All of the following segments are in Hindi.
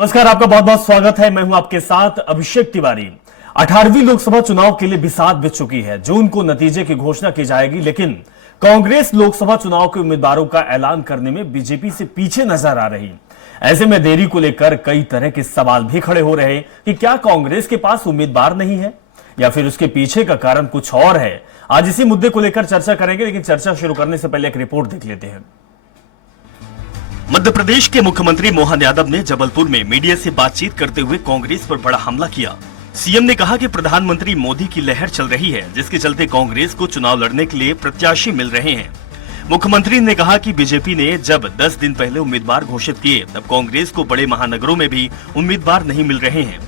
नमस्कार, आपका बहुत बहुत स्वागत है। मैं हूं आपके साथ अभिषेक तिवारी। 18वीं लोकसभा चुनाव के लिए भी साथ बीत चुकी है। जून को नतीजे की घोषणा की जाएगी, लेकिन कांग्रेस लोकसभा चुनाव के उम्मीदवारों का ऐलान करने में बीजेपी से पीछे नजर आ रही। ऐसे में देरी को लेकर कई तरह के सवाल भी खड़े हो रहे कि क्या कांग्रेस के पास उम्मीदवार नहीं है या फिर उसके पीछे का कारण कुछ और है। आज इसी मुद्दे को लेकर चर्चा करेंगे, लेकिन चर्चा शुरू करने से पहले एक रिपोर्ट देख लेते हैं। मध्य प्रदेश के मुख्यमंत्री मोहन यादव ने जबलपुर में मीडिया से बातचीत करते हुए कांग्रेस पर बड़ा हमला किया। सीएम ने कहा कि प्रधानमंत्री मोदी की लहर चल रही है, जिसके चलते कांग्रेस को चुनाव लड़ने के लिए प्रत्याशी मिल रहे हैं। मुख्यमंत्री ने कहा कि बीजेपी ने जब 10 दिन पहले उम्मीदवार घोषित किए, तब कांग्रेस को बड़े महानगरों में भी उम्मीदवार नहीं मिल रहे हैं।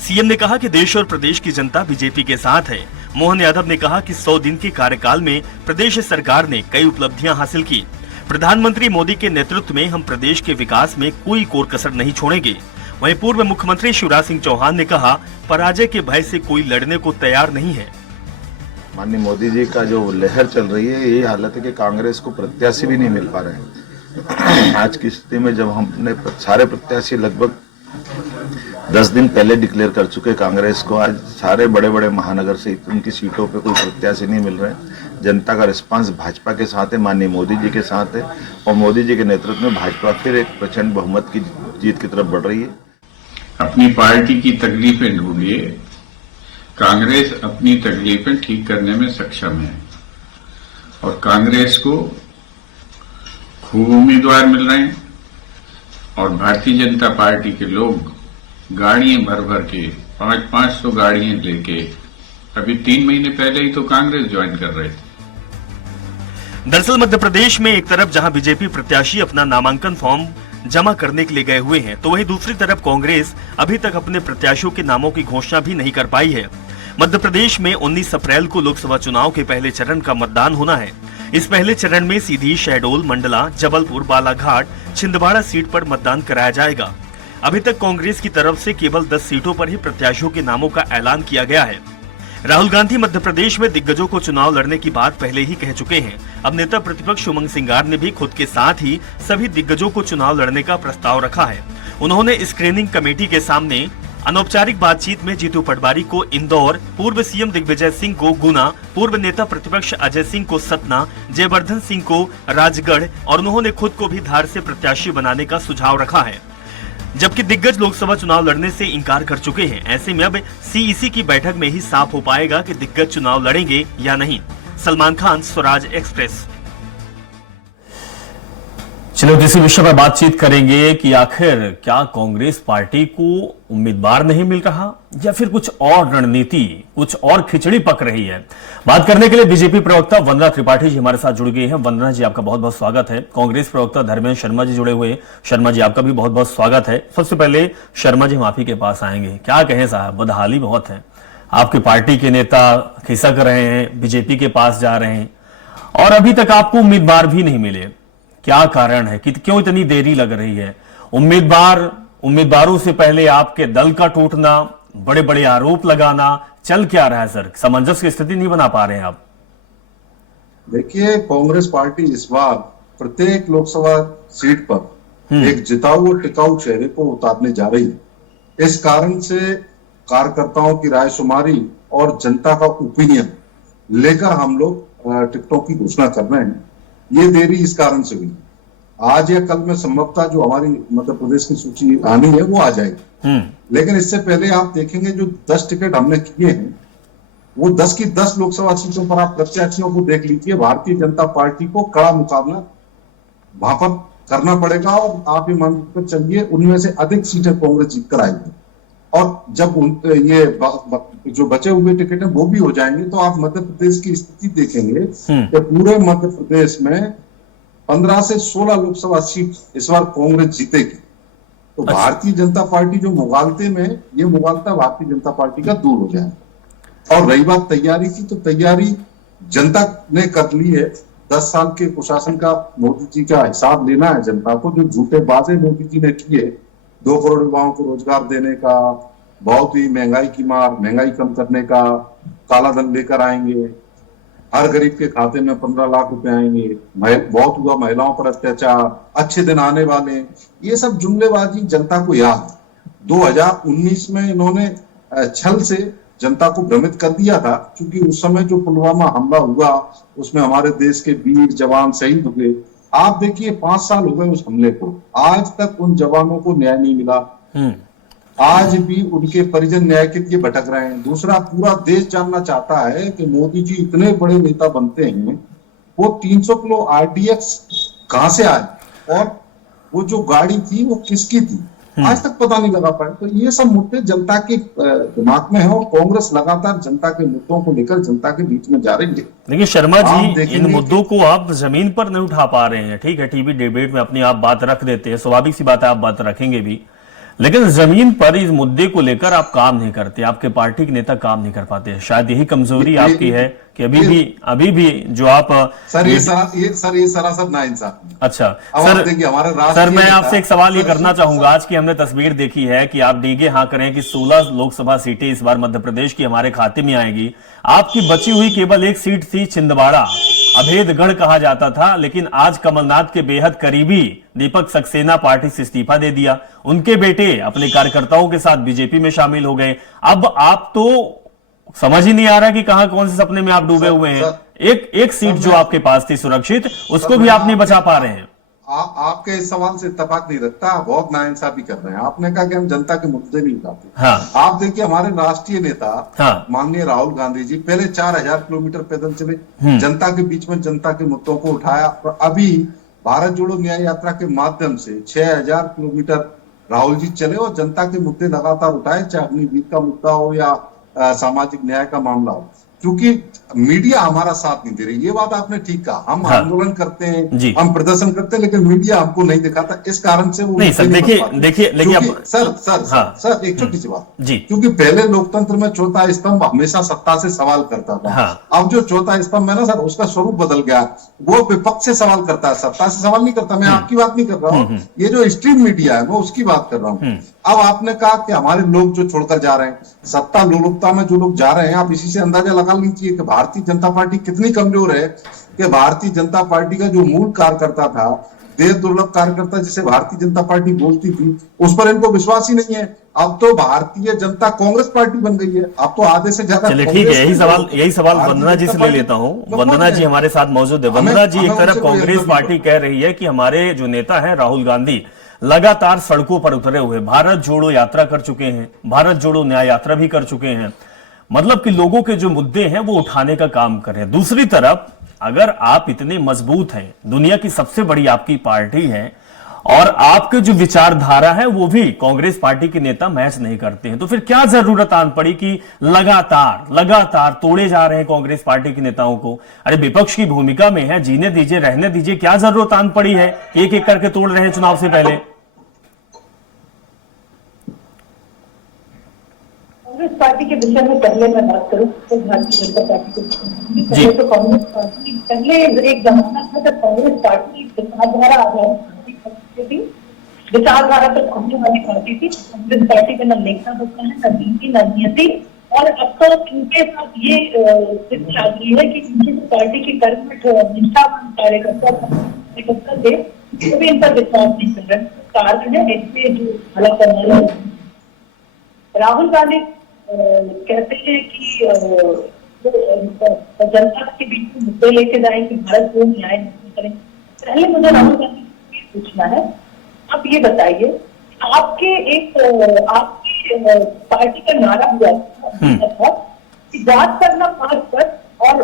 सीएम ने कहा कि देश और प्रदेश की जनता बीजेपी के साथ है। मोहन यादव ने कहा कि 100 दिन के कार्यकाल में प्रदेश सरकार ने कई उपलब्धियां हासिल की। प्रधानमंत्री मोदी के नेतृत्व में हम प्रदेश के विकास में कोई कोर कसर नहीं छोड़ेंगे। वहीं पूर्व मुख्यमंत्री शिवराज सिंह चौहान ने कहा, पराजय के भय से कोई लड़ने को तैयार नहीं है। माननीय मोदी जी का जो लहर चल रही है, ये हालत है कि कांग्रेस को प्रत्याशी भी नहीं मिल पा रहे हैं। आज की स्थिति में जब हमने सारे प्रत्याशी लगभग 10 दिन पहले डिक्लेयर कर चुके कांग्रेस को, आज सारे बड़े बड़े महानगर से उनकी सीटों पे कोई प्रत्याशी नहीं मिल रहे। जनता का रिस्पांस भाजपा के साथ है, माननीय मोदी जी के साथ है, और मोदी जी के नेतृत्व में भाजपा फिर एक प्रचंड बहुमत की जीत की तरफ बढ़ रही है। अपनी पार्टी की तकलीफें ढूंढिए, कांग्रेस अपनी तकलीफें ठीक करने में सक्षम है और कांग्रेस को खूब उम्मीदवार मिल रहे हैं और भारतीय जनता पार्टी के लोग गाड़ियां भर भर के 500 गाड़ियां लेके अभी 3 महीने पहले ही तो कांग्रेस ज्वाइन कर रहे थे। दरअसल मध्य प्रदेश में एक तरफ जहां बीजेपी प्रत्याशी अपना नामांकन फॉर्म जमा करने के लिए गए हुए हैं, तो वहीं दूसरी तरफ कांग्रेस अभी तक अपने प्रत्याशियों के नामों की घोषणा भी नहीं कर पाई है। मध्य प्रदेश में 19 अप्रैल को लोकसभा चुनाव के पहले चरण का मतदान होना है। इस पहले चरण में सीधी, शहडोल, मंडला, जबलपुर, बालाघाट, छिंदवाड़ा सीट पर मतदान कराया जाएगा। अभी तक कांग्रेस की तरफ से केवल 10 सीटों पर ही प्रत्याशियों के नामों का ऐलान किया गया है। राहुल गांधी मध्य प्रदेश में दिग्गजों को चुनाव लड़ने की बात पहले ही कह चुके हैं। अब नेता प्रतिपक्ष उमंग सिंगार ने भी खुद के साथ ही सभी दिग्गजों को चुनाव लड़ने का प्रस्ताव रखा है। उन्होंने स्क्रीनिंग कमेटी के सामने अनौपचारिक बातचीत में जीतू पटवारी को इंदौर, पूर्व सीएम दिग्विजय सिंह को गुना, पूर्व नेता प्रतिपक्ष अजय सिंह को सतना, जयवर्धन सिंह को राजगढ़ और उन्होंने खुद को भी धार से प्रत्याशी बनाने का सुझाव रखा है। जबकि दिग्गज लोकसभा चुनाव लड़ने से इंकार कर चुके हैं। ऐसे में अब सीईसी की बैठक में ही साफ हो पाएगा कि दिग्गज चुनाव लड़ेंगे या नहीं। सलमान खान, स्वराज एक्सप्रेस। चलो इसी विषय पर बातचीत करेंगे कि आखिर क्या कांग्रेस पार्टी को उम्मीदवार नहीं मिल रहा या फिर कुछ और रणनीति, कुछ और खिचड़ी पक रही है। बात करने के लिए बीजेपी प्रवक्ता वंदना त्रिपाठी जी हमारे साथ जुड़ गई हैं। वंदना जी, आपका बहुत बहुत स्वागत है। कांग्रेस प्रवक्ता धर्मेंद्र शर्मा जी जुड़े हुए हैं। शर्मा जी, आपका भी बहुत बहुत स्वागत है। सबसे पहले शर्मा जी, हम आप ही के पास आएंगे। क्या कहें साहब, बदहाली बहुत है। आपकी पार्टी के नेता खिसक रहे हैं, बीजेपी के पास जा रहे हैं और अभी तक आपको उम्मीदवार भी नहीं मिले। क्या कारण है कि क्यों इतनी देरी लग रही है? उम्मीदवारों से पहले आपके दल का टूटना, बड़े बड़े आरोप लगाना, चल क्या रहा है सर? सामंजस्य की स्थिति नहीं बना पा रहे हैं आप? देखिए, कांग्रेस पार्टी इस बार प्रत्येक लोकसभा सीट पर एक जिताऊ और टिकाऊ चेहरे को उतारने जा रही है। इस कारण से कार्यकर्ताओं की रायशुमारी और जनता का ओपिनियन लेकर हम लोग टिकटों की घोषणा कर रहे हैं। ये देरी इस कारण से हुई। आज या कल में संभवतः जो हमारी मध्य प्रदेश की सूची आनी है वो आ जाएगी, लेकिन इससे पहले आप देखेंगे जो 10 टिकट हमने किए हैं, वो 10 की 10 लोकसभा सीटों पर आप प्रत्याशियों को देख लीजिए। भारतीय जनता पार्टी को कड़ा मुकाबला वहां पर करना पड़ेगा और आप ये मानकर चलिए उनमें से अधिक सीटें कांग्रेस जीत कर आएगी। और जब ये जो बचे हुए टिकट हैं वो भी हो जाएंगे, तो आप मध्य प्रदेश की स्थिति देखेंगे कि पूरे मध्य प्रदेश में 15 से 16 लोकसभा सीट इस बार कांग्रेस जीतेगी। तो भारतीय जनता पार्टी जो मुगालते में, ये मुगालता भारतीय जनता पार्टी का दूर हो जाएगा। और रही बात तैयारी की, तो तैयारी जनता ने कर ली है। 10 साल के कुशासन का मोदी जी का हिसाब लेना है जनता को। जो झूठे वादे मोदी जी ने किए, 2 करोड़ युवाओं को रोजगार देने का, बहुत ही महंगाई की मार, महंगाई कम करने का, काला धन लेकर आएंगे, हर गरीब के खाते में 15 लाख रुपए आएंगे, बहुत हुआ महिलाओं पर अत्याचार, अच्छे दिन आने वाले, ये सब जुमलेबाजी जनता को याद है। 2019 में इन्होंने छल से जनता को भ्रमित कर दिया था, क्योंकि उस समय जो पुलवामा हमला हुआ उसमें हमारे देश के वीर जवान शहीद हुए। आप देखिए 5 साल हो गए उस हमले को, आज तक उन जवानों को न्याय नहीं मिला। आज भी उनके परिजन न्याय के लिए भटक रहे हैं। दूसरा, पूरा देश जानना चाहता है कि मोदी जी इतने बड़े नेता बनते हैं, वो 300 किलो आरडीएक्स कहां से आए और वो जो गाड़ी थी वो किसकी थी, आज तक पता नहीं लगा पाए। तो ये सब मुद्दे जनता के दिमाग में है और कांग्रेस लगातार जनता के मुद्दों को लेकर जनता के बीच में जा रही है। देखिए शर्मा जी, इन मुद्दों को आप जमीन पर नहीं उठा पा रहे हैं। ठीक है, टीवी डिबेट में अपनी आप बात रख देते हैं, स्वाभाविक सी बात है, आप बात रखेंगे भी, लेकिन जमीन पर इस मुद्दे को लेकर आप काम नहीं करते, आपके पार्टी के नेता काम नहीं कर पाते। शायद यही कमजोरी आपकी है कि अभी भी जो आप ये सरासर नाइंसाफी। अच्छा सर, देखिए हमारे सर मैं आपसे एक सवाल ये करना चाहूंगा। आज की हमने तस्वीर देखी है कि आप डीगे हाँ करें कि 16 लोकसभा सीटें इस बार मध्य प्रदेश की हमारे खाते में आएगी। आपकी बची हुई केवल एक सीट थी छिंदवाड़ा, अभेदगढ़ कहा जाता था, लेकिन आज कमलनाथ के बेहद करीबी दीपक सक्सेना पार्टी से इस्तीफा दे दिया। उनके बेटे अपने कार्यकर्ताओं के साथ बीजेपी में शामिल हो गए। अब आप तो समझ ही नहीं आ रहा कि कहां कौन से सपने में आप डूबे हुए हैं। एक सीट जो आपके पास थी सुरक्षित, उसको भी आप नहीं बचा पा रहे हैं। आपके इस सवाल से इत्तेफाक नहीं रखता, बहुत नाइंसाफी कर रहे हैं। आपने कहा कि हम जनता के मुद्दे नहीं उठाते। हाँ। आप देखिए हमारे राष्ट्रीय नेता हाँ। माननीय राहुल गांधी जी पहले 4000 किलोमीटर पैदल चले, जनता के बीच में जनता के मुद्दों को उठाया। और अभी भारत जोड़ो न्याय यात्रा के माध्यम से 6000 किलोमीटर राहुल जी चले और जनता के मुद्दे लगातार उठाए, चाहे अग्निवीर का मुद्दा हो या सामाजिक न्याय का मामला हो। क्योंकि मीडिया हमारा साथ नहीं दे रही, ये बात आपने ठीक कहा। हम आंदोलन करते हैं, हम प्रदर्शन करते हैं, लेकिन मीडिया हमको नहीं दिखाता। इस कारण से वो नहीं सर, देखिए लेकिन सर एक छोटी सी बात जी, क्योंकि पहले लोकतंत्र में चौथा स्तंभ हमेशा सत्ता से सवाल करता था। अब जो चौथा स्तंभ है ना सर, उसका स्वरूप बदल गया। वो विपक्ष से सवाल करता है, सत्ता से सवाल नहीं करता। मैं आपकी बात नहीं कर रहा हूँ, ये जो स्ट्रीम मीडिया है वो उसकी बात कर रहा हूँ। अब आपने कहा कि हमारे लोग जो छोड़कर जा रहे हैं, सत्ता लोलुपता में जो लोग जा रहे हैं, आप इसी से अंदाजा लगा लीजिए कि भारतीय जनता पार्टी कितनी कमजोर है। कि भारतीय जनता पार्टी का जो मूल कार्यकर्ता था, देव दुर्लभ कार्यकर्ता जिसे भारतीय जनता पार्टी बोलती थी, उस पर इनको विश्वास ही नहीं है। अब तो भारतीय जनता कांग्रेस पार्टी बन गई है। अब तो आधे से ज्यादा। चलिए ठीक है, यही सवाल वंदना जी से ले लेता हूँ। वंदना जी हमारे साथ मौजूद है। वंदना जी, एक तरफ कांग्रेस पार्टी कह रही है कि हमारे जो नेता है राहुल गांधी लगातार सड़कों पर उतरे हुए, भारत जोड़ो यात्रा कर चुके हैं, भारत जोड़ो न्याय यात्रा भी कर चुके हैं, मतलब कि लोगों के जो मुद्दे हैं वो उठाने का काम कर रहे हैं। दूसरी तरफ अगर आप इतने मजबूत हैं, दुनिया की सबसे बड़ी आपकी पार्टी है, और आपके जो विचारधारा है वो भी कांग्रेस पार्टी के नेता मैच नहीं करते हैं, तो फिर क्या जरूरत आन पड़ी कि लगातार तोड़े जा रहे हैं कांग्रेस पार्टी के नेताओं को? अरे विपक्ष की भूमिका में है, जीने दीजिए, रहने दीजिए, क्या जरूरत आन पड़ी है एक एक करके तोड़ रहे हैं चुनाव से पहले? कांग्रेस पार्टी के विषय में पहले मैं बात करूं तो भारतीय जनता पार्टी के तो कांग्रेस पार्टी पहले एक जमाना था जब कांग्रेस पार्टी विचारधारा आधारित पार्टी थी, विचारधारा पर खोलने वाली पार्टी थी। कांग्रेस पार्टी का न नेता होता है, न नीति, न नियति। और अब तो इनके साथ ये स्थिति आ गई है कि इनकी पार्टी की कर्मठ निष्ठावान कार्यकर्ता थे, वो भी इन पर विश्वास नहीं कर रहे। कारण है इसमें जो हला करने वाले राहुल गांधी कहते हैं कि जनता के बीच में मुद्दे लेके जाएंगे, भारत को न्याय नहीं करें। पहले मुझे राहुल गांधी से पूछना है, आप ये बताइए, आपकी पार्टी का नारा हुआ था कि बात करना पास पर, और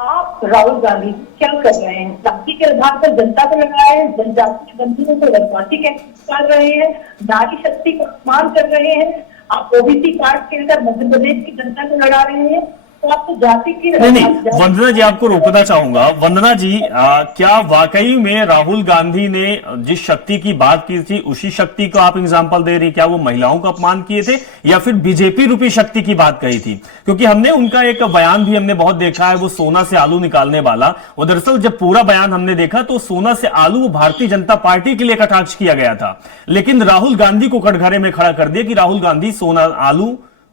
आप राहुल गांधी क्या कर रहे हैं? जाति के आधार पर जनता को लगा रहे हैं, जनजाति के बंधुओं को जनजाति के कर रहे हैं, नारी शक्ति को अपमान कर रहे हैं। आप ओबीसी कार्ड के अंदर मध्य प्रदेश की जनता को लड़ा रहे हैं, तो आप तो जाति की नहीं, वंदना जी आपको रोकना चाहूंगा। वंदना जी, क्या वाकई में राहुल गांधी ने जिस शक्ति की बात की थी उसी शक्ति को आप एग्जाम्पल दे रही? क्या वो महिलाओं का अपमान किए थे या फिर बीजेपी रूपी शक्ति की बात कही थी? क्योंकि हमने उनका एक बयान भी हमने बहुत देखा है, वो सोना से आलू निकालने वाला। और दरअसल जब पूरा बयान हमने देखा तो सोना से आलू वो भारतीय जनता पार्टी के लिए कटाक्ष किया गया था, लेकिन राहुल गांधी को कटघरे में खड़ा कर दिया कि राहुल गांधी सोना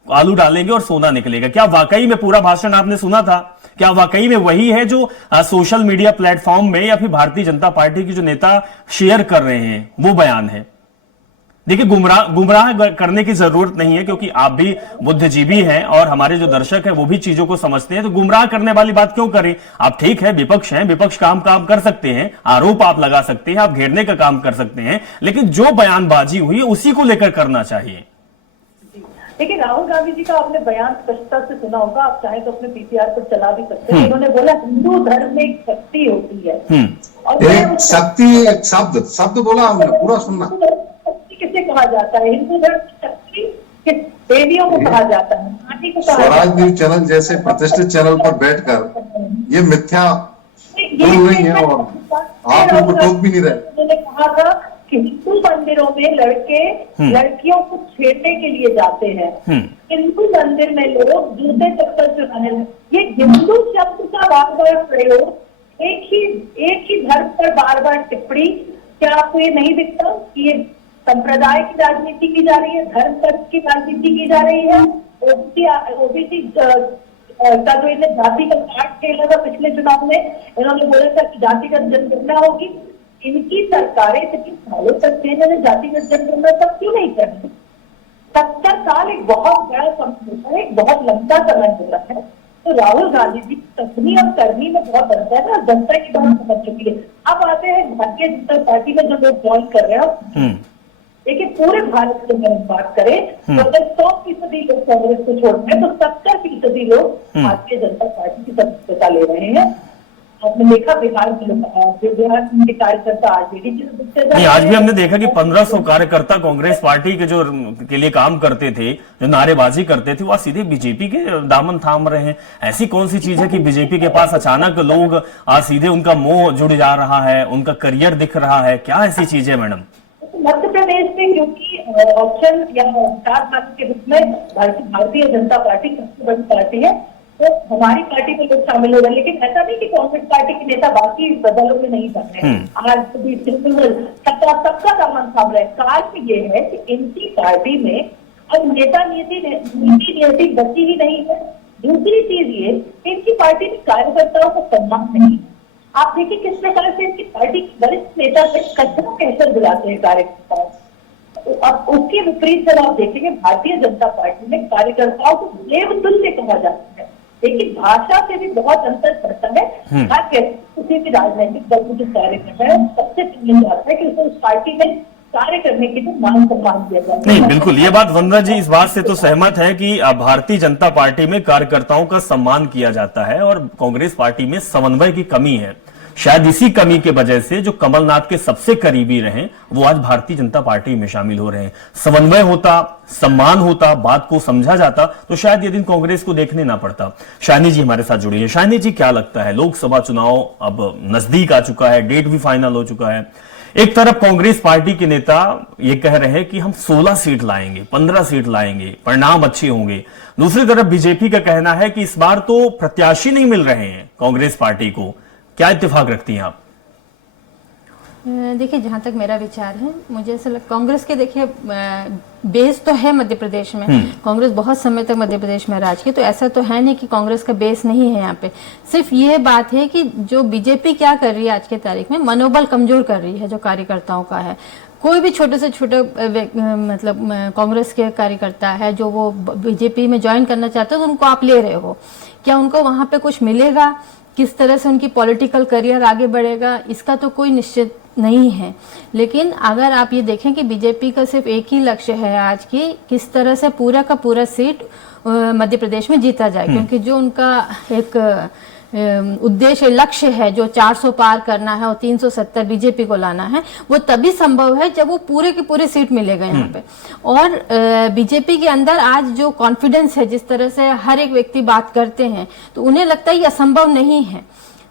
आलू डालेंगे और सोना निकलेगा। क्या वाकई में पूरा भाषण आपने सुना था? क्या वाकई में वही है जो सोशल मीडिया प्लेटफॉर्म में या फिर भारतीय जनता पार्टी के जो नेता शेयर कर रहे हैं वो बयान है? देखिए, गुमराह करने की जरूरत नहीं है, क्योंकि आप भी बुद्धिजीवी हैं और हमारे जो दर्शक हैं वो भी चीजों को समझते हैं। तो गुमराह करने वाली बात क्यों करें आप? ठीक है, विपक्ष हैं, विपक्ष काम कर सकते हैं, आरोप आप लगा सकते हैं, आप घेरने का काम कर सकते हैं, लेकिन जो बयानबाजी हुई उसी को लेकर करना चाहिए। देखिए, राहुल गांधी जी का आपने बयान स्पष्टता से सुना होगा, आप चाहे तो अपने पीसीआर पर चला भी सकते हैं। उन्होंने बोला हिंदू धर्म में एक शक्ति होती है, और एक शक्ति, एक शब्द बोला हमने, पूरा सुनना। शक्ति किसे कहा जाता है? हिंदू धर्म की शक्ति किस देवियों को कहा जाता है? माटी को कहा स्वराज जाता है। न्यूज चैनल जैसे प्रतिष्ठित चैनल पर बैठकर ये मिथ्या बोल रही है और आप उनको टोक भी नहीं रहे। उन्होंने कहा था कि हिंदू मंदिरों में लड़के लड़कियों को छेड़ने के लिए जाते हैं, हिंदू मंदिर में लोग जूते चप्पल चुराने लगे। ये हिंदू शब्द का बार बार प्रयोग, एक ही धर्म पर बार बार टिप्पणी, क्या आपको ये नहीं दिखता कि ये संप्रदाय की राजनीति की जा रही है, धर्म पर की राजनीति की जा रही है? ओबीसी का जो इन्हें जाति का कार्ड खेला था पिछले चुनाव में, इन्होंने बोला था कि जातिगत जनगणना होगी। इनकी सरकारें इतनी सालों तक थे, इन्होंने जातिगत जनगणना तब क्यों नहीं करनी? 70 साल एक बहुत बड़ा समय होता है, एक बहुत लंबा समय होता है। तो राहुल गांधी जी कथनी और करनी में बहुत अंतर है, और जनता की बात समझ चुकी है। अब आते हैं भारतीय जनता पार्टी में जो लोग ज्वाइन कर रहे हो, देखिए पूरे भारत की अगर हम बात करें तो अगर 100% लोग कांग्रेस को छोड़ते हैं तो 70% लोग भारतीय जनता पार्टी की सदस्यता ले रहे हैं। आपने देखा बिहार के लोग, बिहार के कार्यकर्ता आरजेडी की सदस्यता। नहीं, आज भी हमने देखा कि 1500 कार्यकर्ता कांग्रेस पार्टी के जो के लिए काम करते थे, जो नारेबाजी करते थे, वो सीधे बीजेपी के दामन थाम रहे हैं। ऐसी कौन सी चीज है कि बीजेपी के पास अचानक लोग आज सीधे उनका मोह जुड़ जा रहा है, उनका करियर दिख रहा है? क्या ऐसी चीज है मैडम? मध्य प्रदेश में क्योंकि ऑप्शन या स्टार पार्टी के रूप में भारतीय जनता पार्टी सबसे बड़ी पार्टी है, तो हमारी पार्टी में लोग शामिल हो रहे हैं। लेकिन ऐसा नहीं कि कांग्रेस पार्टी के नेता बाकी दलों में नहीं बन रहे। आज भी सबका दामन थाम रहे। कारण ये है कि इनकी पार्टी में अब नेता नीति बची ही नहीं है। दूसरी चीज ये, इनकी पार्टी में कार्यकर्ताओं को सम्मान नहीं। आप देखिए किस प्रकार से इनकी पार्टी के वरिष्ठ नेता से कचरा कहकर बुलाते हैं कार्यकर्ताओं। अब उसके विपरीत जब आप देखेंगे भारतीय जनता पार्टी में कार्यकर्ताओं को देवतुल्य कहा जाता है, लेकिन भाषा से भी बहुत अंतर पड़ता है। किसी भी राजनीतिक दल को जो कार्य कर रहा है, सबसे पहले जाता है कि उसे उस पार्टी में कार्य करने के लिए मान सम्मान दिया जाता है। नहीं, बिल्कुल, ये बात वंदना जी इस बात से तो सहमत है कि भारतीय जनता पार्टी में कार्यकर्ताओं का सम्मान किया जाता है और कांग्रेस पार्टी में समन्वय की कमी है। शायद इसी कमी के वजह से जो कमलनाथ के सबसे करीबी रहे वो आज भारतीय जनता पार्टी में शामिल हो रहे हैं। समन्वय होता, सम्मान होता, बात को समझा जाता तो शायद ये दिन कांग्रेस को देखने ना पड़ता। शाइनी जी हमारे साथ जुड़ी है। शाइनी जी, क्या लगता है, लोकसभा चुनाव अब नजदीक आ चुका है, डेट भी फाइनल हो चुका है। एक तरफ कांग्रेस पार्टी के नेता ये कह रहे हैं कि हम 16 सीट लाएंगे, 15 सीट लाएंगे, परिणाम अच्छे होंगे। दूसरी तरफ बीजेपी का कहना है कि इस बार तो प्रत्याशी नहीं मिल रहे हैं कांग्रेस पार्टी को। क्या इत्तेफाक रखती हैं आप? देखिए, जहां तक मेरा विचार है, मुझे ऐसा लगता कांग्रेस के, देखिए बेस तो है मध्य प्रदेश में, कांग्रेस बहुत समय तक मध्य प्रदेश में राज की, तो ऐसा तो है नहीं कि कांग्रेस का बेस नहीं है यहाँ पे। सिर्फ ये बात है कि जो बीजेपी क्या कर रही है आज के तारीख में, मनोबल कमजोर कर रही है जो कार्यकर्ताओं का है। कोई भी छोटे से छोटे मतलब कांग्रेस के कार्यकर्ता है जो वो बीजेपी में ज्वाइन करना चाहते हो, तो उनको आप ले रहे हो, क्या उनको वहां पे कुछ मिलेगा? किस तरह से उनकी पॉलिटिकल करियर आगे बढ़ेगा, इसका तो कोई निश्चित नहीं है। लेकिन अगर आप ये देखें कि बीजेपी का सिर्फ एक ही लक्ष्य है आज की, किस तरह से पूरा का पूरा सीट मध्य प्रदेश में जीता जाए, क्योंकि जो उनका एक उद्देश्य लक्ष्य है, जो 400 पार करना है और 370 बीजेपी को लाना है, वो तभी संभव है जब वो पूरे के पूरे सीट मिलेगा यहाँ पे। और बीजेपी के अंदर आज जो कॉन्फिडेंस है, जिस तरह से हर एक व्यक्ति बात करते हैं, तो उन्हें लगता है ये असंभव नहीं है।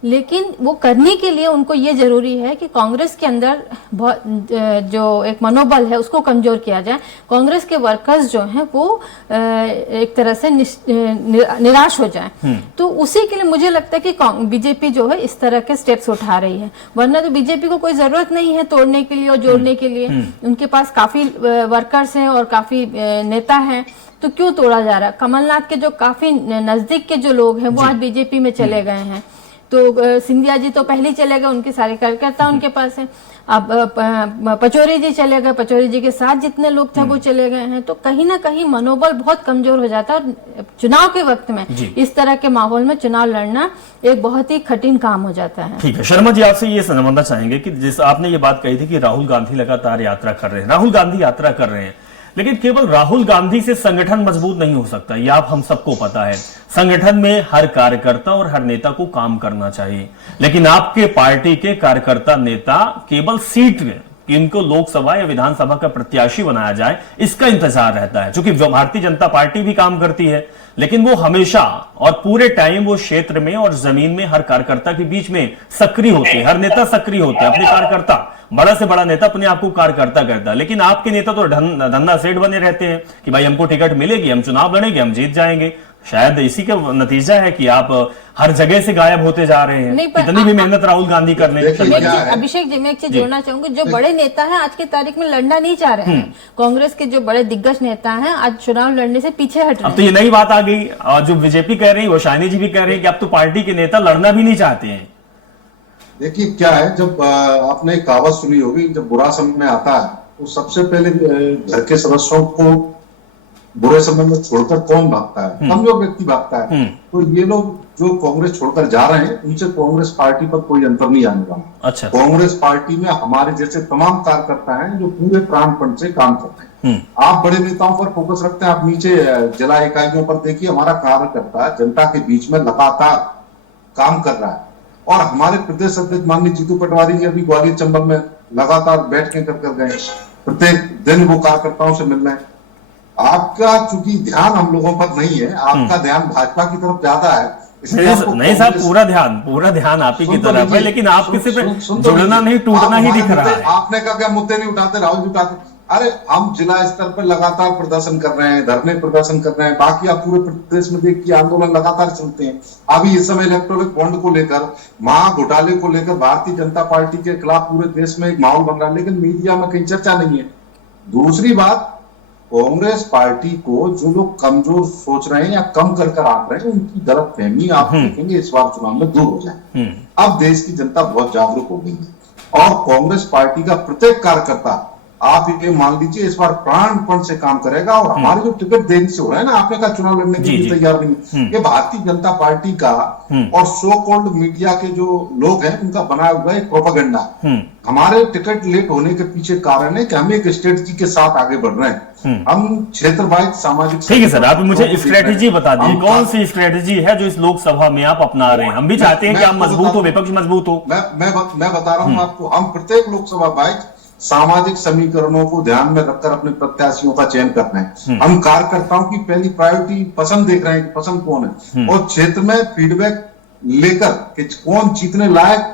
लेकिन वो करने के लिए उनको ये जरूरी है कि कांग्रेस के अंदर बहुत जो एक मनोबल है उसको कमजोर किया जाए। कांग्रेस के वर्कर्स जो हैं वो एक तरह से निराश हो जाएं। तो उसी के लिए मुझे लगता है कि बीजेपी जो है इस तरह के स्टेप्स उठा रही है, वरना तो बीजेपी को कोई जरूरत नहीं है तोड़ने के लिए और जोड़ने के लिए। उनके पास काफी वर्कर्स हैं और काफी नेता हैं, तो क्यों तोड़ा जा रहा है? कमलनाथ के जो काफी नजदीक के जो लोग हैं वो आज बीजेपी में चले गए हैं। तो सिंधिया जी तो पहले ही चले गए, उनके सारे कार्यकर्ता उनके पास है। अब पचौरी जी चले गए, पचौरी जी के साथ जितने लोग थे वो चले गए हैं, तो कहीं ना कहीं मनोबल बहुत कमजोर हो जाता है। और चुनाव के वक्त में इस तरह के माहौल में चुनाव लड़ना एक बहुत ही कठिन काम हो जाता है। ठीक है, शर्मा जी आपसे ये समझना चाहेंगे कि जिस आपने ये बात कही थी कि राहुल गांधी लगातार यात्रा कर रहे हैं, राहुल गांधी यात्रा कर रहे हैं, लेकिन केवल राहुल गांधी से संगठन मजबूत नहीं हो सकता, ये आप हम सबको पता है। संगठन में हर कार्यकर्ता और हर नेता को काम करना चाहिए, लेकिन आपके पार्टी के कार्यकर्ता नेता केवल सीट कि इनको लोकसभा या विधानसभा का प्रत्याशी बनाया जाए, इसका इंतजार रहता है। क्योंकि भारतीय जनता पार्टी भी काम करती है, लेकिन वो हमेशा और पूरे टाइम वो क्षेत्र में और जमीन में हर कार्यकर्ता के बीच में सक्रिय होते हैं, हर नेता सक्रिय होते हैं, अपने कार्यकर्ता, बड़ा से बड़ा नेता अपने आप को कार्यकर्ता करता है। लेकिन आपके नेता तो धंधा सेठ बने रहते हैं कि भाई हमको टिकट मिलेगी, हम चुनाव लड़ेंगे, हम जीत जाएंगे। शायद इसी का नतीजा है कि आप हर जगह से गायब होते जा रहे हैं, इतनी भी मेहनत राहुल गांधी कर रहे हैं। अभिषेक जी, मैं एक चीज जोड़ना चाहूंगी, जो बड़े नेता हैं आज की तारीख में लड़ना नहीं चाह रहे हैं। कांग्रेस के जो बड़े दिग्गज नेता हैं आज चुनाव लड़ने से पीछे हट रहे हैं। अब तो ये नई बात आ गई, और जो बीजेपी कह रही है, वो शाइनी जी भी कह रहे हैं कि अब तो पार्टी के नेता लड़ना भी नहीं चाहते हैं। देखिए क्या है, जब आपने कहावत सुनी होगी, जब बुरा समय आता है तो सबसे पहले घर के सदस्यों को बुरे समय में छोड़कर कौन भागता है? कमजोर व्यक्ति भागता है। तो ये लोग जो कांग्रेस छोड़कर जा रहे हैं, उनसे कांग्रेस पार्टी पर कोई अंतर नहीं आने वाला। अच्छा। कांग्रेस पार्टी में हमारे जैसे तमाम कार्यकर्ता हैं जो पूरे प्राणपण से काम करते हैं। आप बड़े नेताओं पर फोकस रखते हैं, आप नीचे जिला इकाइयों पर देखिए, हमारा कार्यकर्ता जनता के बीच में लगातार काम कर रहा है। और हमारे प्रदेश अध्यक्ष माननीय जीतू पटवारी जी अभी ग्वालियर चंबल में लगातार बैठकें कर गए, प्रत्येक दिन वो कार्यकर्ताओं से मिल रहे हैं। आपका चूंकि ध्यान हम लोगों पर नहीं है, आपका ध्यान भाजपा की तरफ ज्यादा है, नहीं साहब, पूरा ध्यान आप ही की तरफ है, लेकिन आप किसी पे जुड़ना नहीं, टूटना ही दिख रहा है। आपने कहा क्या मुद्दे नहीं उठाते, राहुल जी उठाते? अरे हम जिला स्तर पर लगातार प्रदर्शन कर रहे हैं, धरने प्रदर्शन कर रहे हैं, बाकी आप पूरे प्रदेश में देखिए आंदोलन लगातार चलते हैं। अभी इस समय इलेक्ट्रॉनिक बॉन्ड को लेकर, महा घोटाले को लेकर भारतीय जनता पार्टी के खिलाफ पूरे देश में एक माहौल बन रहा है, लेकिन मीडिया में कहीं चर्चा नहीं है। दूसरी बात, कांग्रेस पार्टी को जो लोग कमजोर सोच रहे हैं या कम कर आंक रहे हैं, उनकी गलतफहमी आप देखेंगे इस बार चुनाव में दूर हो जाए। अब देश की जनता बहुत जागरूक हो गई है और कांग्रेस पार्टी का प्रत्येक कार्यकर्ता, आप ये मान लीजिए, इस बार प्राणपण से काम करेगा। और हमारे जो टिकट देने से हो रहा है ना, आपने कहा चुनाव लड़ने के लिए तैयार नहीं, ये भारतीय जनता पार्टी का और सो कॉल्ड मीडिया के जो लोग हैं उनका बनाया हुआ एक प्रोपेगेंडा। हमारे टिकट लेट होने के पीछे कारण है कि हम एक स्ट्रेटजी के साथ आगे बढ़ रहे हैं। हम क्षेत्र वाइज सामाजिक, ठीक है सर, आप मुझे स्ट्रेटजी बता दीजिए, कौन सी स्ट्रेटजी है जो इस लोकसभा में आप अपना रहे हैं? हम भी चाहते हैं कि आप मजबूत हो, विपक्ष मजबूत हो। मैं बता रहा हूं आपको, हम प्रत्येक लोकसभा वाइज सामाजिक समीकरणों को ध्यान में रखकर अपने प्रत्याशियों का चयन कर रहे हैं। हम कार्यकर्ताओं की पहली प्रायोरिटी पसंद देख रहे हैं कि पसंद कौन है, और क्षेत्र में फीडबैक लेकर कि कौन जीतने लायक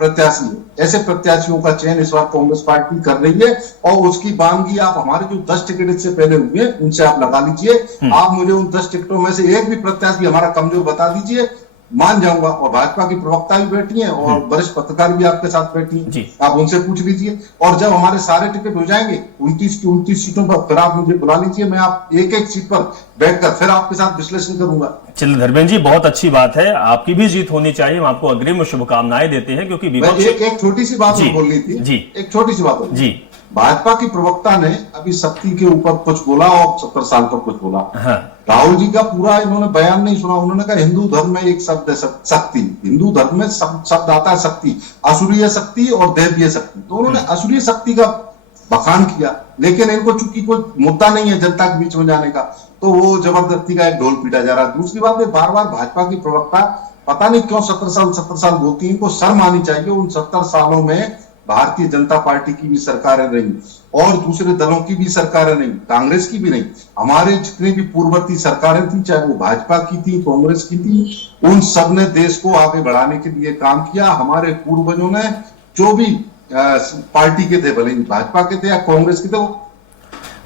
प्रत्याशी है, ऐसे प्रत्याशियों का चयन इस बार कांग्रेस पार्टी कर रही है। और उसकी बानगी आप हमारे जो 10 टिकट इससे पहले हुए उनसे आप लगा लीजिए। आप मुझे उन 10 टिकटों में से एक भी प्रत्याशी हमारा कमजोर बता दीजिए, मान जाऊंगा। और भाजपा की प्रवक्ता भी बैठी हैं और वरिष्ठ पत्रकार भी आपके साथ बैठी हैं, आप उनसे पूछ लीजिए। और जब हमारे सारे टिकट हो जाएंगे 29 की 29 सीटों पर, फिर आप मुझे बुला लीजिए, मैं आप एक एक सीट पर बैठकर फिर आपके साथ विश्लेषण करूंगा। चलिए धर्मेंद्र जी, बहुत अच्छी बात है, आपकी भी जीत होनी चाहिए, हम आपको अग्रिम शुभकामनाएं देते हैं। क्योंकि एक छोटी सी बात बोलनी थी जी, एक छोटी सी बात जी। भाजपा की प्रवक्ता ने अभी शक्ति के ऊपर कुछ बोला और 70 साल पर कुछ बोला। राहुल जी का पूरा इन्होंने बयान नहीं सुना। उन्होंने कहा हिंदू धर्म में एक शब्द है शक्ति, हिंदू धर्म में शब्द आता है शक्ति, असुरीय शक्ति और दैवीय शक्ति। तो उन्होंने असुरीय शक्ति का बखान किया, लेकिन इनको चूंकि कोई मुद्दा नहीं है जनता के बीच में जाने का, तो वो जबरदस्ती का एक ढोल पीटा जा रहा है। दूसरी बात है, बार बार भाजपा की प्रवक्ता पता नहीं क्यों 70 साल बोलती है, इनको शर्म आनी चाहिए। उन 70 सालों में भारतीय जनता पार्टी की भी सरकारें रही और दूसरे दलों की भी सरकारें नहीं, कांग्रेस की भी नहीं। हमारे जितने भी पूर्ववर्ती सरकारें थी, चाहे वो भाजपा की थी, कांग्रेस की थी, उन सब ने देश को आगे बढ़ाने के लिए काम किया। हमारे पूर्वजों ने जो भी पार्टी के थे, भले ही भाजपा के थे या कांग्रेस के थे, वो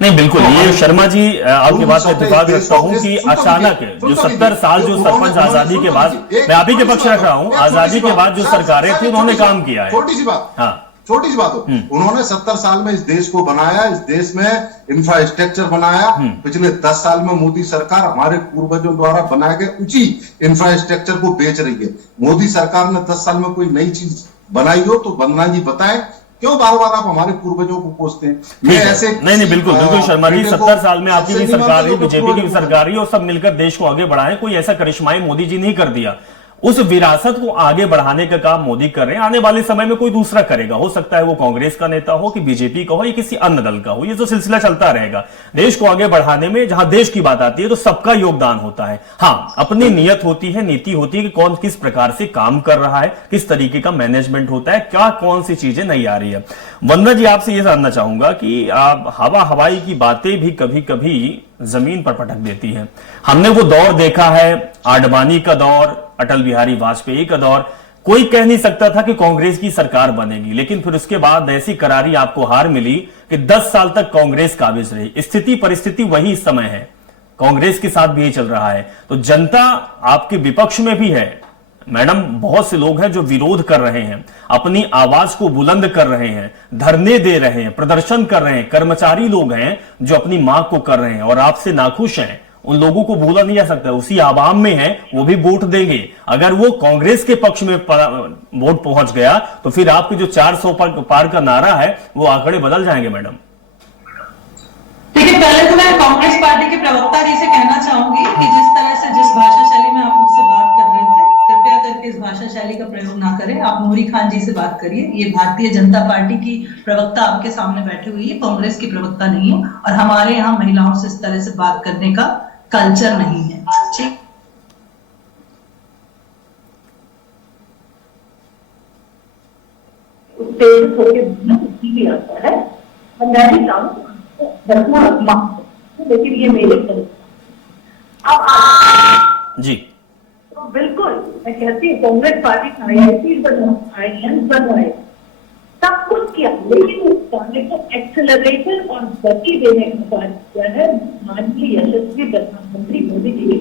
नहीं, बिल्कुल ये शर्मा जी आपकी बात में इत्तेफाक रखता हूँ कि अचानक जो 70 साल जो सरपंच आजादी के बाद, मैं आप ही के पक्ष रख रहा हूँ, आजादी के बाद जो सरकारें थी उन्होंने काम किया है। छोटी सी बात, हाँ छोटी सी बात हो, उन्होंने 70 साल में इस देश को बनाया, इस देश में इंफ्रास्ट्रक्चर बनाया। पिछले 10 साल में मोदी सरकार हमारे पूर्वजों द्वारा बनाए गए ऊंची इंफ्रास्ट्रक्चर को बेच रही है। मोदी सरकार ने 10 साल में कोई नई चीज बनाई हो तो वंदना जी बताएं, क्यों बार बार आप हमारे पूर्वजों को कोसते हैं? मैं ऐसे नहीं बिल्कुल बिल्कुल शर्मा जी, 70 साल में आपकी भी सरकार रही, बीजेपी की भी सरकार रही, और सब मिलकर देश को आगे बढ़ाए। कोई ऐसा करिश्माई मोदी जी नहीं कर दिया। उस विरासत को आगे बढ़ाने का काम मोदी कर रहे हैं। आने वाले समय में कोई दूसरा करेगा, हो सकता है वो कांग्रेस का नेता हो कि बीजेपी का हो या किसी अन्य दल का हो, ये तो सिलसिला चलता रहेगा। देश को आगे बढ़ाने में जहां देश की बात आती है तो सबका योगदान होता है। हाँ, अपनी नीयत होती है, नीति होती है कि कौन किस प्रकार से काम कर रहा है, किस तरीके का मैनेजमेंट होता है, क्या कौन सी चीजें नहीं आ रही है। वंदना जी, आपसे यह जानना चाहूंगा कि आप हवा हवाई की बातें भी कभी कभी जमीन पर पटक देती है। हमने वो दौर देखा है, आडवाणी का दौर, अटल बिहारी वाजपेयी का दौर। कोई कह नहीं सकता था कि कांग्रेस की सरकार बनेगी, लेकिन फिर उसके बाद ऐसी करारी आपको हार मिली कि 10 साल तक कांग्रेस काबिज रही। स्थिति परिस्थिति वही इस समय है, कांग्रेस के साथ भी यही चल रहा है। तो जनता आपके विपक्ष में भी है मैडम, बहुत से लोग हैं जो विरोध कर रहे हैं, अपनी आवाज को बुलंद कर रहे हैं, धरने दे रहे हैं, प्रदर्शन कर रहे हैं, कर्मचारी लोग हैं जो अपनी मांग को कर रहे हैं और आपसे नाखुश हैं। उन लोगों को भूला नहीं जा सकता, उसी आवाम में है, वो भी वोट देंगे। अगर वो कांग्रेस के पक्ष में वोट पहुंच गया तो फिर आपके जो 400 पार का नारा है वो आंकड़े बदल जाएंगे मैडम। देखिए, पहले तो मैं कांग्रेस पार्टी के प्रवक्ता जी से कहना चाहूंगी कि जिस तरह से जिस भाषा शैली में आप मुझसे बात कर रहे थे, कृपया करके इस भाषा शैली का प्रयोग ना करें। आप नूरी खान जी से बात करिए। ये भारतीय जनता पार्टी की प्रवक्ता आपके सामने बैठी हुई है, कांग्रेस की प्रवक्ता नहीं है, और हमारे यहाँ महिलाओं से इस तरह से बात करने का कल्चर नहीं है। ठीक, भी आता है और मैं भी चाहूँ लेकिन ये मेरे अब जी तो बिल्कुल मैं कहती हूँ कांग्रेस पार्टी IIT बनवाए, सब कुछ किया, लेकिन उस कार्य को एक्सेलरेशन और गति देने का कार्य किया है माननीय यशस्वी प्रधानमंत्री मोदी जी ने।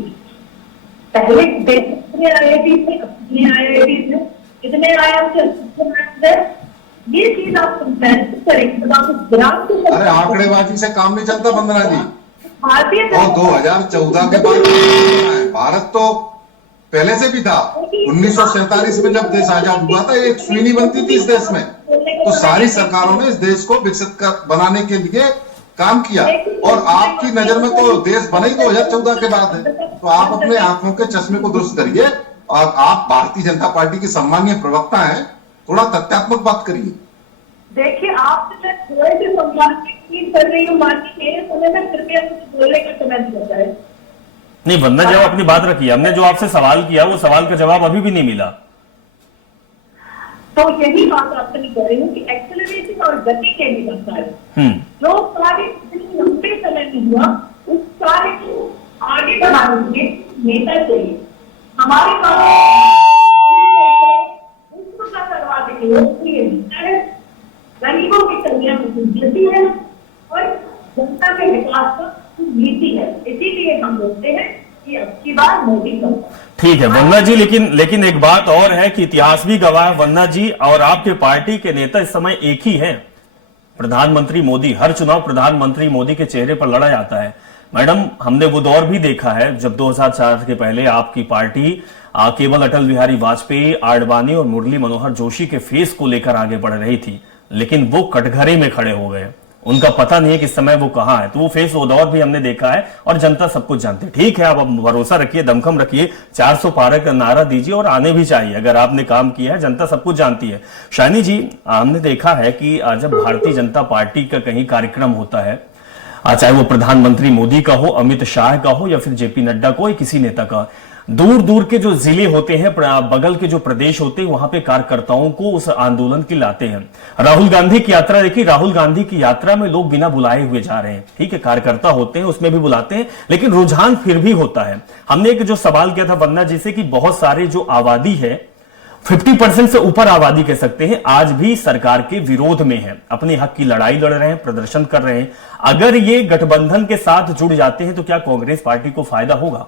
पहले कितने IIT थे, अपने IIT थे, कितने आईआईएम थे, ये चीज आप कंपेरिजन करेंगे तो आपको ग्राम को, अरे आंकड़ेबाजी से काम नहीं चलता वंदना जी। भारतीय और 2014 के बाद भारत तो पहले से भी था। 1947 में जब देश आजाद हुआ था, एक सुई नहीं बनती थी इस देश में, तो सारी सरकारों ने इस देश को विकसित बनाने के लिए काम किया। और आपकी नजर में तो देश बना ही 2014 के बाद है, तो आप अपने आंखों के चश्मे को दुरुस्त करिए। और आप भारतीय जनता पार्टी के सम्मानीय प्रवक्ता हैं, थोड़ा तथ्यात्मक बात करिए। देखिए, आपसे थोड़े से सम्मान की कर रही हूँ, माननीय समय में कृपया बोलने का समय दिया जाए। नहीं, वंदना जी अपनी बात रखिए। हमने जो आपसे सवाल किया वो सवाल का जवाब अभी भी नहीं मिला। तो यही बात आपसे नहीं कर रही हूँ कि एक्सेलरेशन और गति के लिए बनता है। जो कार्य इतनी लंबे समय में हुआ, उस कार्य को आगे बढ़ाने के लिए नेता चाहिए। हमारे पास उसका करवा के गरीबों की कल्याण की नीति है और जनता के विकास का नीति है, इसीलिए हम बोलते हैं कि अब की बार मोदी का। ठीक है वंदना जी, लेकिन एक बात और है कि इतिहास भी गवाह है वंदना जी, और आपके पार्टी के नेता इस समय एक ही है, प्रधानमंत्री मोदी। हर चुनाव प्रधानमंत्री मोदी के चेहरे पर लड़ा जाता है। मैडम, हमने वो दौर भी देखा है जब 2004 के पहले आपकी पार्टी केवल अटल बिहारी वाजपेयी, आडवाणी और मुरली मनोहर जोशी के फेस को लेकर आगे बढ़ रही थी, लेकिन वो कटघरे में खड़े हो गए। उनका पता नहीं है कि समय वो कहां है। तो वो फेस, वो दौर भी हमने देखा है और जनता सब कुछ जानती है। ठीक है, आप भरोसा रखिए, दमखम रखिए, 400 पार का नारा दीजिए और आने भी चाहिए। अगर आपने काम किया है, जनता सब कुछ जानती है। शाइनी जी, हमने देखा है कि जब भारतीय जनता पार्टी का कहीं कार्यक्रम होता है, चाहे वो प्रधानमंत्री मोदी का हो, अमित शाह का हो या फिर जेपी नड्डा को, या किसी नेता का, दूर दूर के जो जिले होते हैं, बगल के जो प्रदेश होते हैं, वहां पे कार्यकर्ताओं को उस आंदोलन के लाते हैं। राहुल गांधी की यात्रा देखिए, राहुल गांधी की यात्रा में लोग बिना बुलाए हुए जा रहे हैं। ठीक है, कार्यकर्ता होते हैं, उसमें भी बुलाते हैं, लेकिन रुझान फिर भी होता है। हमने एक जो सवाल किया था वंदना जी से कि बहुत सारे जो आबादी है, 50% से ऊपर आबादी कह सकते हैं, आज भी सरकार के विरोध में है, अपने हक की लड़ाई लड़ रहे हैं, प्रदर्शन कर रहे हैं। अगर ये गठबंधन के साथ जुड़ जाते हैं तो क्या कांग्रेस पार्टी को फायदा होगा?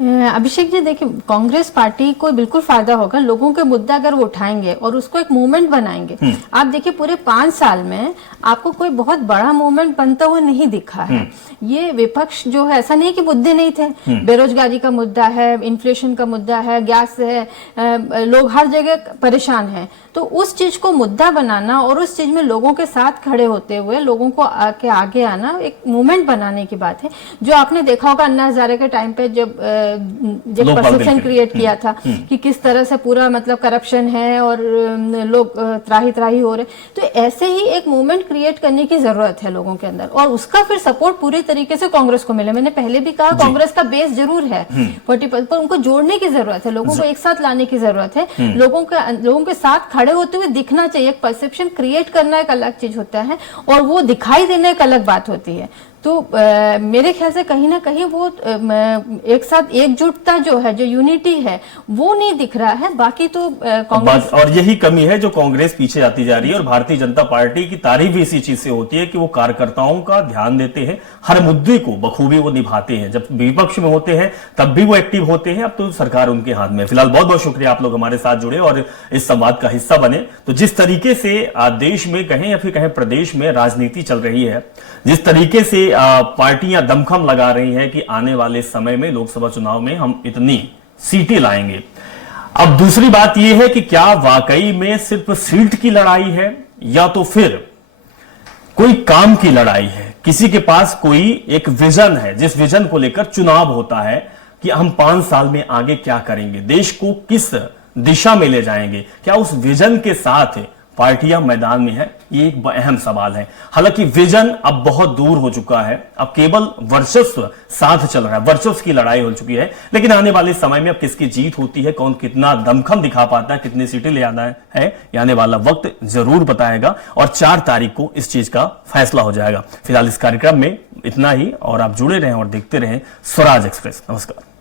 अभिषेक जी देखिए, कांग्रेस पार्टी को बिल्कुल फायदा होगा लोगों के मुद्दा अगर वो उठाएंगे और उसको एक मूवमेंट बनाएंगे। आप देखिए पूरे 5 साल में आपको कोई बहुत बड़ा मूवमेंट बनता हुआ नहीं दिखा है। ये विपक्ष जो है, ऐसा नहीं कि मुद्दे नहीं थे, बेरोजगारी का मुद्दा है, इन्फ्लेशन का मुद्दा है, गैस है, लोग हर जगह परेशान हैं। तो उस चीज को मुद्दा बनाना और उस चीज में लोगों के साथ खड़े होते हुए लोगों को आगे आना एक मूवमेंट बनाने की बात है। जो आपने देखा होगा अन्ना हजारे के टाइम पे जब परसेप्शन क्रिएट किया था कि किस तरह से पूरा मतलब करप्शन है और लोग त्राही त्राही हो रहे, तो ऐसे ही एक मूवमेंट क्रिएट करने की जरूरत है लोगों के अंदर और उसका फिर सपोर्ट पूरी तरीके से कांग्रेस को मिले। मैंने पहले भी कहा कांग्रेस का बेस जरूर है 40%, पर उनको जोड़ने की जरूरत है, लोगों को एक साथ लाने की जरूरत है, लोगों के साथ खड़े होते हुए दिखना चाहिए। एक परसेप्शन क्रिएट करना एक अलग चीज होता है और वो दिखाई देना एक अलग बात होती है। तो मेरे ख्याल से कहीं ना कहीं वो एक साथ एकजुटता जो है, जो यूनिटी है, वो नहीं दिख रहा है। बाकी तो कांग्रेस, और यही कमी है जो कांग्रेस पीछे जाती जा रही है और भारतीय जनता पार्टी की तारीफ भी इसी चीज से होती है कि वो कार्यकर्ताओं का ध्यान देते हैं, हर मुद्दे को बखूबी वो निभाते हैं। जब विपक्ष में होते हैं तब भी वो एक्टिव होते हैं, अब तो सरकार उनके हाथ में। फिलहाल बहुत बहुत शुक्रिया, आप लोग हमारे साथ जुड़े और इस संवाद का हिस्सा बने। तो जिस तरीके से देश में कहें या फिर कहें प्रदेश में राजनीति चल रही है, जिस तरीके से पार्टियां दमखम लगा रही हैं कि आने वाले समय में लोकसभा चुनाव में हम इतनी सीटें लाएंगे। अब दूसरी बात यह है कि क्या वाकई में सिर्फ सीट की लड़ाई है या तो फिर कोई काम की लड़ाई है। किसी के पास कोई एक विजन है, जिस विजन को लेकर चुनाव होता है कि हम 5 साल में आगे क्या करेंगे, देश को किस दिशा में ले जाएंगे, क्या उस विजन के साथ पार्टियां मैदान में है, ये एक अहम सवाल है। हालांकि विजन अब बहुत दूर हो चुका है, अब केवल वर्चस्व साथ चल रहा है, वर्चस्व की लड़ाई हो चुकी है। लेकिन आने वाले समय में अब किसकी जीत होती है, कौन कितना दमखम दिखा पाता है, कितनी सीटें ले आना है, ये आने वाला वक्त जरूर बताएगा और 4 तारीख को इस चीज का फैसला हो जाएगा। फिलहाल इस कार्यक्रम में इतना ही और आप जुड़े रहें और देखते रहें स्वराज एक्सप्रेस। नमस्कार।